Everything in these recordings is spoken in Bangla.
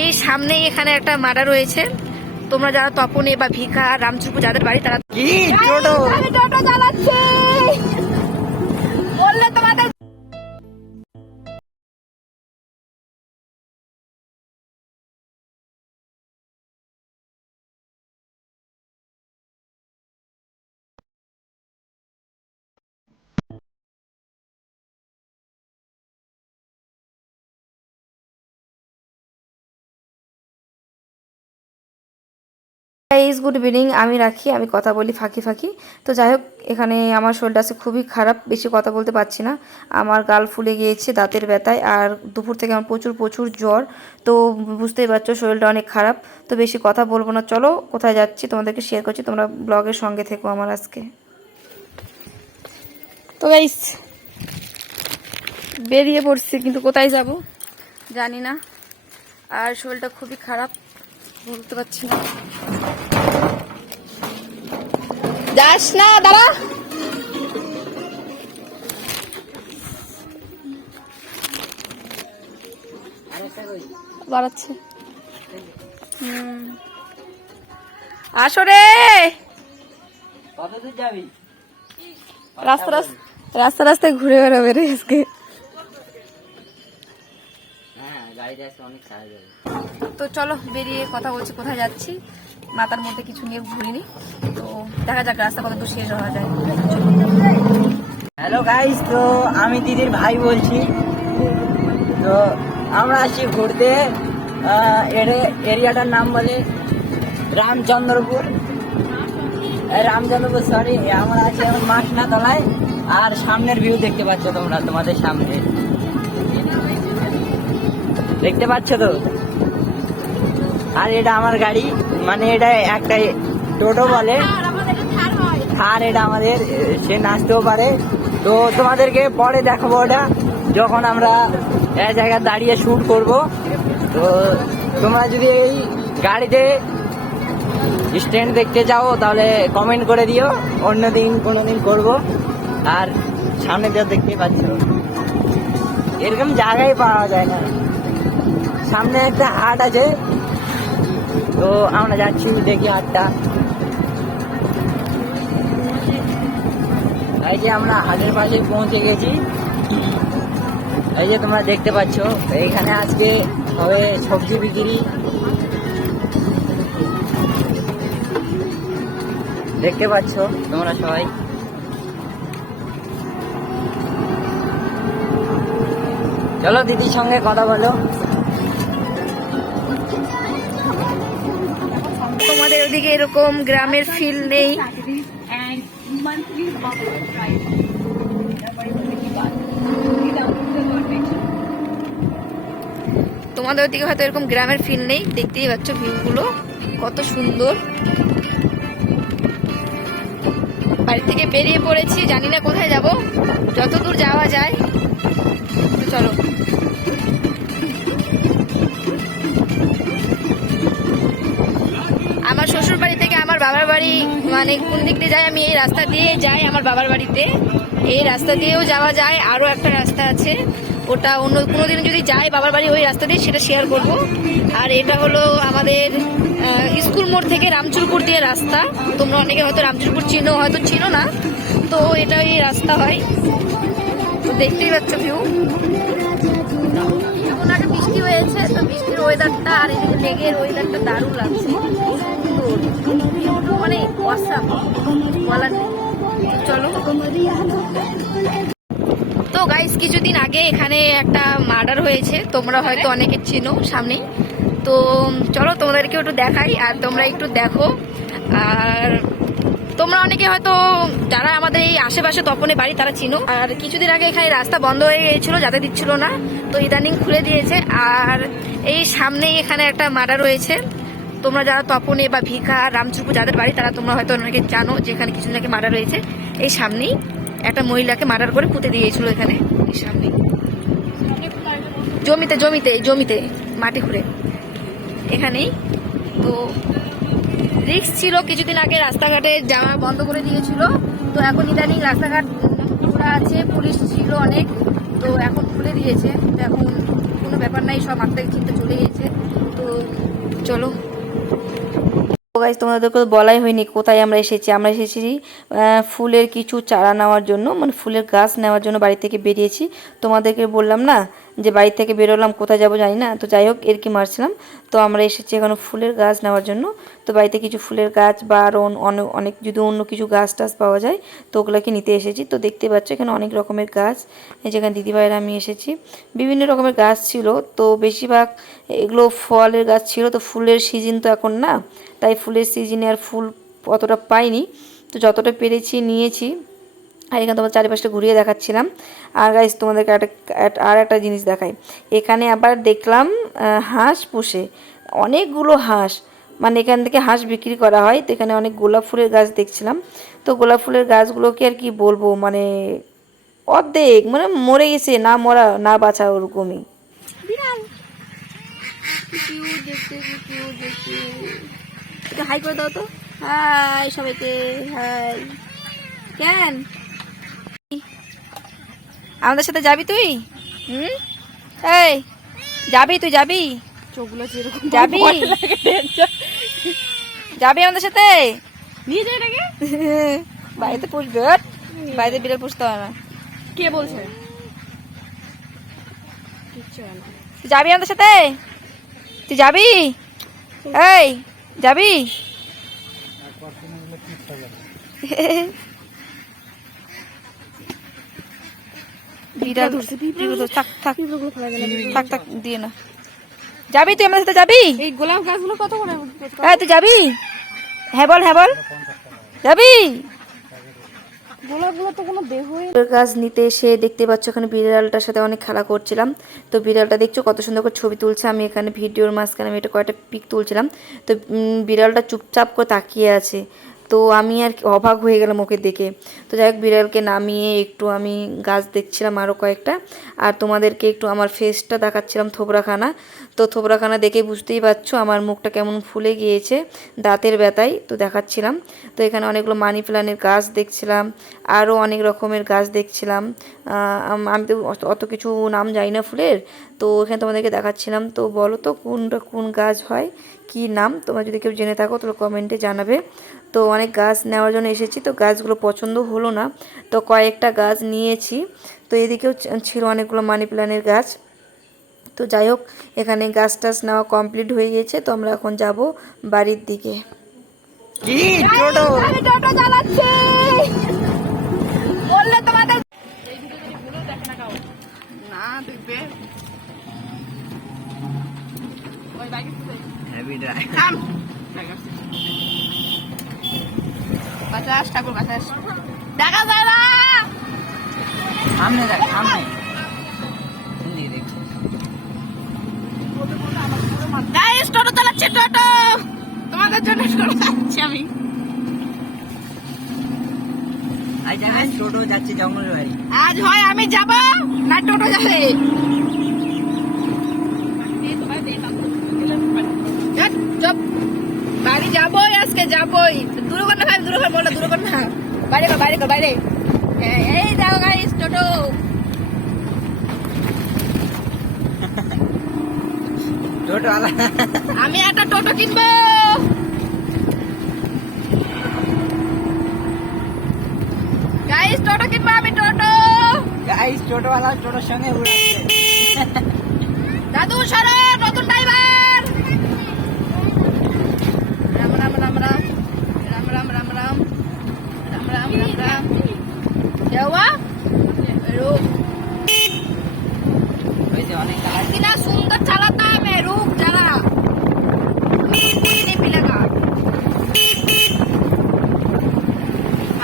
এই সামনেই এখানে একটা মার্ডার হয়েছে। তোমরা যারা তপনে বা ভিখা রামচুপুর যাদের বাড়ি তারা কি টোটো চালাচ্ছে বললে তোমাদের গুড ইভিনিং। আমি রাখি, আমি কথা বলি ফাঁকি ফাঁকি। তো যাই হোক, এখানে আমার শরীরটা আছে খুবই খারাপ, বেশি কথা বলতে পারছি না। আমার গাল ফুলে গিয়েছে দাঁতের ব্যথায়, আর দুপুর থেকে আমার প্রচুর প্রচুর জ্বর। তো বুঝতেই পারছো শরীরটা অনেক খারাপ। তো বেশি কথা বলবো না, চলো কোথায় যাচ্ছি তোমাদেরকে শেয়ার করছি, তোমরা ব্লগের সঙ্গে থেকো আমার আজকে। তো গাইস বেরিয়ে পড়ছি, কিন্তু কোথায় যাব জানি না, আর শরীরটা খুবই খারাপ, বলতে পারছি না। যাস না, দাঁড়া। বাড়াচ্ছে। আসো রে। কতদূর যাবি? রাস্তা রাস্তায় ঘুরে বেড়াবে রে আজকে। হ্যাঁ, গাড়িতে আসতে অনেক সাহায্য হবে। তো চলো বেরিয়ে কথা বলছি, কোথায় যাচ্ছি। মাথার মধ্যে কিছু নিয়ে ঘুরিনি, তো দেখা যাক রাস্তা কত দূর শেষ হওয়া যায়। হ্যালো গাইস, তো আমি দিদির ভাই বলছি। তো আমরা আসছি ঘুরতে, এরিয়াটার নাম বলে রামচন্দ্রপুর, সরি। আমরা আছি এখন মাসনা তলায়, আর সামনের ভিউ দেখতে পাচ্ছ তোমরা, তোমাদের সামনে দেখতে পাচ্ছ তো। আর এটা আমার গাড়ি, মানে এটা একটা টোটো বলে, আর এটা আমাদের, সে নাচতেও পারে। তো তোমাদেরকে পরে দেখাবো ওটা, যখন আমরা এক জায়গায় দাঁড়িয়ে শুট করব। তো তোমরা যদি এই গাড়িতে স্ট্যান্ড দেখতে চাও তাহলে কমেন্ট করে দিও, অন্যদিন কোনোদিন করব। আর সামনে যা দেখতে পাচ্ছ, এরকম জায়গায় পাওয়া যায় না। সামনে একটা হাট আছে, তো আমরা যাচ্ছি, দেখি হাটটা। এই যে আমরা হাটের পাশে পৌঁছে গেছি। এই যে তোমরা দেখতে পাচ্ছ, এইখানে আজকে হবে সবজি বিক্রি। দেখতে পাচ্ছ তোমরা সবাই। চলো দিদির সঙ্গে কথা বলো। তোমাদের ওদিকে এরকম গ্রামের ফিল নেই? তোমাদের ওদিকে হয়তো এরকম গ্রামের ফিল নেই, দেখতেই পাচ্ছ ভিউগুলো কত সুন্দর। বাড়ি থেকে বেরিয়ে পড়েছি, জানি না কোথায় যাব, যতদূর যাওয়া যায়। তো চলো। আমার শ্বশুর বাড়ি থেকে আমার বাবার বাড়ি মানে কোন দিক দিয়ে যায়, আমি এই রাস্তা দিয়ে যাই আমার বাবার বাড়িতে। এই রাস্তা দিয়েও যাওয়া যায়, আরো একটা রাস্তা আছে, ওটা অন্য কোনোদিন যদি যাই বাবার বাড়ি ওই রাস্তা দিয়ে, সেটা শেয়ার করব। আর এটা হলো আমাদের স্কুল মোড় থেকে রামচুরপুর দিয়ে রাস্তা। তোমরা অনেকে হয়তো রামচুরপুর চিনো, হয়তো চিনো না, তো এটা এই রাস্তা হয়। তো দেখতেই পাচ্ছ ভিউ। এখন একটা বৃষ্টি হয়েছে, তো বৃষ্টির ওয়েদারটা আর এদিকে মেঘের ওয়েদারটা দারুণ লাগছে, ভিউটা মানে অসাম, বলার নেই। চলো। তো গাইস কিছুদিন আগে এখানে একটা মার্ডার হয়েছে, তোমরা হয়তো অনেকে চিনো সামনেই। তো চলো তোমাদেরকে একটু দেখাই, আর তোমরা একটু দেখো। আর তোমরা অনেকে হয়তো যারা আমাদের এই আশেপাশে তপনে বাড়ি তারা চিনো। আর কিছুদিন আগে এখানে রাস্তা বন্ধ হয়ে গিয়েছিল, যাতে দিচ্ছিল না, তো ইদানিং খুলে দিয়েছে। আর এই সামনেই এখানে একটা মার্ডার হয়েছে। তোমরা যারা তপনে বা ভিখা রামচুপুর যাদের বাড়ি তারা তোমরা হয়তো অনেকে জানো যে এখানে কিছুদিন আগে মার্ডার হয়েছে। এই সামনেই একটা মহিলাকে মার্ডার করে পুঁতে দিয়েছিল এখানে, এই সামনে জমিতে জমিতে জমিতে মাটি খুঁড়ে এখানেই। তো রিস্ক ছিল, কিছুদিন আগে রাস্তাঘাটে যাওয়া বন্ধ করে দিয়েছিল, তো এখন ইদানিং রাস্তাঘাট খোলা আছে, পুলিশ ছিল অনেক, তো এখন খুলে দিয়েছে। তো এখন কোনো ব্যাপার নাই, সব আত্মাকে চিন্তা চলে গেছে। তো চলো গাইস, তোমাদেরকে তো বলাই হয়নি কোথায় আমরা এসেছি। আমরা এসেছি ফুলের কিছু চারা নেওয়ার জন্য, মানে ফুলের গাছ নেওয়ার জন্য বাড়ি থেকে বেরিয়েছি। তোমাদেরকে বললাম না যে বাড়ি থেকে বেরোলাম, কোথায় যাব জানি না। তো যাই হোক, এর কি মারছিলাম। তো আমরা এসেছি এখানে ফুলের গাছ নেওয়ার জন্য। তো বাড়িতে কিছু ফুলের গাছ বা আরও অনেক যদি অন্য কিছু গাছ টাছ পাওয়া যায় তো ওগুলোকে নিতে এসেছি। তো দেখতে পাচ্ছ এখানে অনেক রকমের গাছ, এই যেখানে দিদিভাইয়ের আমি এসেছি। বিভিন্ন রকমের গাছ ছিল, তো বেশিরভাগ এগুলো ফলের গাছ ছিল। তো ফুলের সিজন তো এখন না, তাই ফুলের সিজনে আর ফুল অতটা পাইনি। তো যতটা পেরেছি নিয়েছি। আর এখানে তোমার চারিপাশটা ঘুরিয়ে দেখাচ্ছিলাম। আর গাইস তোমাদেরকে আর একটা জিনিস দেখাই। এখানে আবার দেখলাম হাঁস পুষে, অনেকগুলো হাঁস, মানে এখান থেকে হাঁস বিক্রি করা হয়। তো এখানে অনেক গোলাপ ফুলের গাছ দেখছিলাম। তো গোলাপ ফুলের গাছগুলোকে আর কি বলবো, মানে অর্ধেক মানে মরে গেছে, না মরা না বাঁচা, ওরকমই। হাই করে দাও তো, হাই সবাইকে, হাই। কেন আমাদের সাথে যাবি তুই? এই যাবি, তুই যাবি? চোখগুলো যেরকম যাবি যাবি আমাদের সাথে? নিয়ে যায় নাকি? বাড়িতে পুষবে, বাড়িতে বিড়াল পুষতে হয় না। কে বলছে? তুই যাবি আমাদের সাথে? তুই যাবি? এই যাবি? বিড়াল ধরছে, থাক থাক থাক থাক, দিয়ে না। যাবি তুই আমাদের সাথে? যাবি? এই গোলাপ গাছগুলো কত করে? হ্যাঁ তুই যাবি? হ্যাঁ বল, হ্যাঁ বল, যাবি? গোলাপগুলো তো কোনো দেহই। গাছ নিতে এসে দেখতে পাচ্ছ এখানে বিড়ালটার সাথে অনেক খেলা করছিলাম। তো বিড়ালটা দেখছো কত সুন্দর করে ছবি তুলছে। আমি এখানে ভিডিওর মাঝখানে আমি এটা কয়েকটা পিক তুলছিলাম। তো বিড়ালটা চুপচাপ করে তাকিয়ে আছে। তো আমি আর কি অবাক হয়ে গেলাম ওকে দেখে। তো যাই হোক, বিড়ালকে নামিয়ে একটু আমি গাছ দেখছিলাম আরও কয়েকটা, আর তোমাদেরকে একটু আমার ফেসটা দেখাচ্ছিলাম, থোবরাখানা। তো থোবরাখানা দেখে বুঝতেই পারছো আমার মুখটা কেমন ফুলে গিয়েছে দাঁতের ব্যথায়। তো দেখাচ্ছিলাম। তো এখানে অনেকগুলো মানি প্ল্যান্টের গাছ দেখছিলাম, আরও অনেক রকমের গাছ দেখছিলাম। আমি তো অত কিছু নাম জানি না ফুলের। তো এখানে তোমাদেরকে দেখাচ্ছিলাম। তো বলো তো কোনটা কোন গাছ হয়, কি নাম, তোমরা যদি কেউ জেনে থাকো তাহলে কমেন্টে জানাবে। তো অনেক গাছ নেওয়ার জন্য এসেছি, তো গাছগুলো পছন্দ হলো না, তো কয়েকটা গাছ নিয়েছি। তো এদিকেও ছিল অনেকগুলো মানি প্ল্যান্টের গাছ। তো যাই হোক, এখানে গাছ টাছ নেওয়া কমপ্লিট হয়ে গিয়েছে। তো আমরা এখন যাব বাড়ির দিকে। টোটো চালাচ্ছে বললে তোমাদের না দেখবে বাতাস, ঠাকুর বাতাস দেখা যায় না। সামনে দেখ, সামনে গাইস টোটো চালাচ্ছে, টোটো তোমাদের জন্য টোটো চালাচ্ছি আমি। আই জায়গায় টোটো যাচ্ছে জঙ্গলের বাড়ি। আজ হয় আমি যাব না টোটো যাবে। বাড়ি যাবোই, আজকে যাবোই। দূরে কর না ভাই, দূরে কর, বলটা দূরে কর না। বাইরে কর, বাইরে কর, বাইরে। এই যাও গাইস, টোটো। টোটো আমি একটা টোটো কিনবো। গাইস টোটো কিনবো আমি, টোটো। গাইস টোটোওয়ালা টোটোর সঙ্গে উড়াচ্ছে। দাদু সরো, নতুন ড্রাইভার। রাম রাম রাম রাম রাম রাম রাম রাম রাম রাম রাম রাম। क्या हुआ? रुक, অনেক इतना सुंदर चलाता है मैं। रुक जरा, नहीं मिलेगा।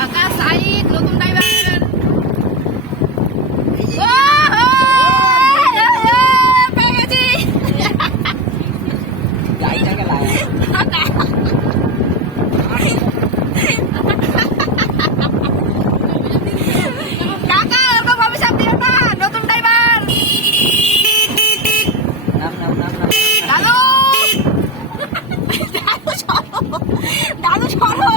आकाश साइड, नতুন ড্রাইভার। পেয়ে গেছি। গাড়িটাকে লাগে কাকা ওরকম অভিশাপ দিও না, নতুন ড্রাইভার। নাম নাম নাম নাম দাদু দাদু সরো, দাদু সরো।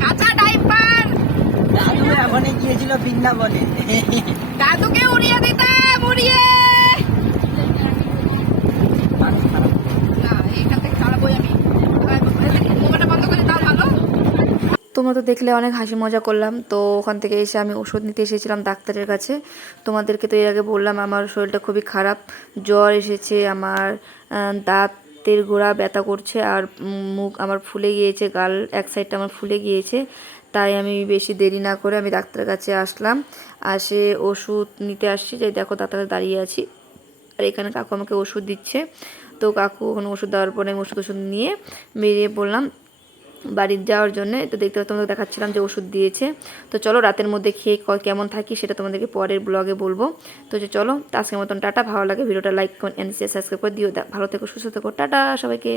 কাঁচা ড্রাইভার। দাদু এখনই গিয়েছিল বৃন্দাবনে। দাদুকে উড়িয়ে দিতাম, উড়িয়ে। মানুষ তোমরা তো দেখলে অনেক হাসি মজা করলাম। তো ওখান থেকে এসে আমি ওষুধ নিতে এসেছিলাম ডাক্তারের কাছে। তোমাদেরকে তো এর আগে বললাম আমার শরীরটা খুবই খারাপ, জ্বর এসেছে, আমার দাঁতের গোড়া ব্যথা করছে, আর মুখ আমার ফুলে গিয়েছে, গাল এক সাইডটা আমার ফুলে গিয়েছে। তাই আমি বেশি দেরি না করে আমি ডাক্তারের কাছে আসলাম, আসে ওষুধ নিতে আসছি। যাই দেখো ডাক্তার দাঁড়িয়ে আছি, আর এখানে কাকু আমাকে ওষুধ দিচ্ছে। তো কাকু ওখানে ওষুধ দেওয়ার পরে আমি ওষুধ নিয়ে বেরিয়ে পড়লাম বাড়ির যাওয়ার জন্য। তো দেখতে তোমাদের দেখাচ্ছিলাম যে ওষুধ দিয়েছে। তো চলো রাতের মধ্যে খেয়ে কেমন থাকি সেটা তোমাদেরকে পরের ব্লগে বলবো। তো যে চলো আজকের মতন টাটা। ভালো লাগে ভিডিওটা লাইক এন্ড শেয়ার সাবস্ক্রাইব করে দিও। ভালো থেকো, সুস্থ থেকো, টাটা সবাইকে।